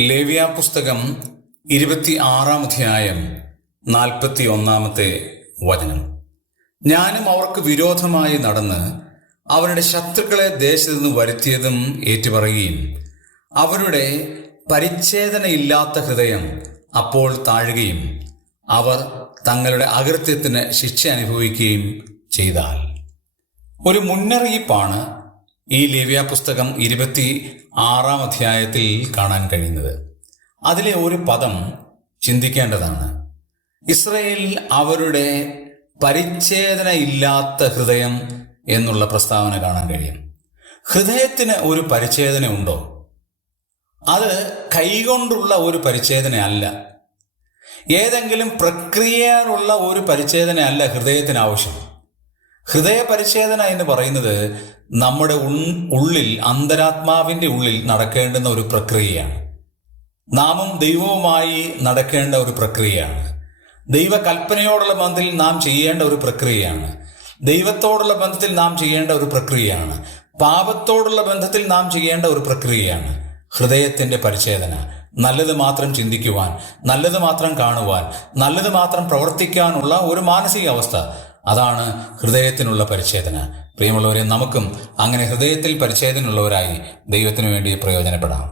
ലേവ്യ പുസ്തകം 26-ാം അധ്യായം 41-ാമത്തെ വചനം. ഞാനും അവർക്ക് വിരോധമായി നടന്ന് അവരുടെ ശത്രുക്കളെ ദേശത്തു നിന്ന് വരുത്തിയതും ഏറ്റുപറയുകയും അവരുടെ പരിച്ഛേദനയില്ലാത്ത ഹൃദയം അപ്പോൾ താഴുകയും അവർ തങ്ങളുടെ അകൃത്യത്തിന് ശിക്ഷ അനുഭവിക്കുകയും ചെയ്താൽ. ഒരു മുന്നറിയിപ്പാണ് ഈ ലേവ്യ പുസ്തകം 26-ാം അധ്യായത്തിൽ കാണാൻ കഴിയുന്നത്. അതിലെ ഒരു പദം ചിന്തിക്കേണ്ടതാണ്. ഇസ്രായേൽ അവരുടെ പരിച്ഛേദനയില്ലാത്ത ഹൃദയം എന്നുള്ള പ്രസ്താവന കാണാൻ കഴിയും. ഹൃദയത്തിന് ഒരു പരിച്ഛേദന ഉണ്ടോ? അത് കൈകൊണ്ടുള്ള ഒരു പരിച്ഛേദന അല്ല. ഏതെങ്കിലും പ്രക്രിയയിലുള്ള ഒരു പരിച്ഛേദന അല്ല ഹൃദയത്തിന് ആവശ്യം. ഹൃദയ പരിച്ഛേദന എന്ന് പറയുന്നത് നമ്മുടെ ഉള്ളിൽ, അന്തരാത്മാവിൻ്റെ ഉള്ളിൽ നടക്കേണ്ടുന്ന ഒരു പ്രക്രിയയാണ്. നാമും ദൈവവുമായി നടക്കേണ്ട ഒരു പ്രക്രിയയാണ്. ദൈവകൽപ്പനയോടുള്ള ബന്ധത്തിൽ നാം ചെയ്യേണ്ട ഒരു പ്രക്രിയയാണ്. ദൈവത്തോടുള്ള ബന്ധത്തിൽ നാം ചെയ്യേണ്ട ഒരു പ്രക്രിയയാണ്. പാപത്തോടുള്ള ബന്ധത്തിൽ നാം ചെയ്യേണ്ട ഒരു പ്രക്രിയയാണ് ഹൃദയത്തിൻ്റെ പരിച്ഛേദന. നല്ലത് മാത്രം ചിന്തിക്കുവാൻ, നല്ലത് മാത്രം കാണുവാൻ, നല്ലത് മാത്രം പ്രവർത്തിക്കാനുള്ള ഒരു മാനസികാവസ്ഥ, അതാണ് ഹൃദയത്തിനുള്ള പരിച്ഛേദന. പ്രിയമുള്ളവരെ, നമുക്കും അങ്ങനെ ഹൃദയത്തിൽ പരിച്ഛേദനയുള്ളവരായി ദൈവത്തിനു വേണ്ടി പ്രയോജനപ്പെടാം.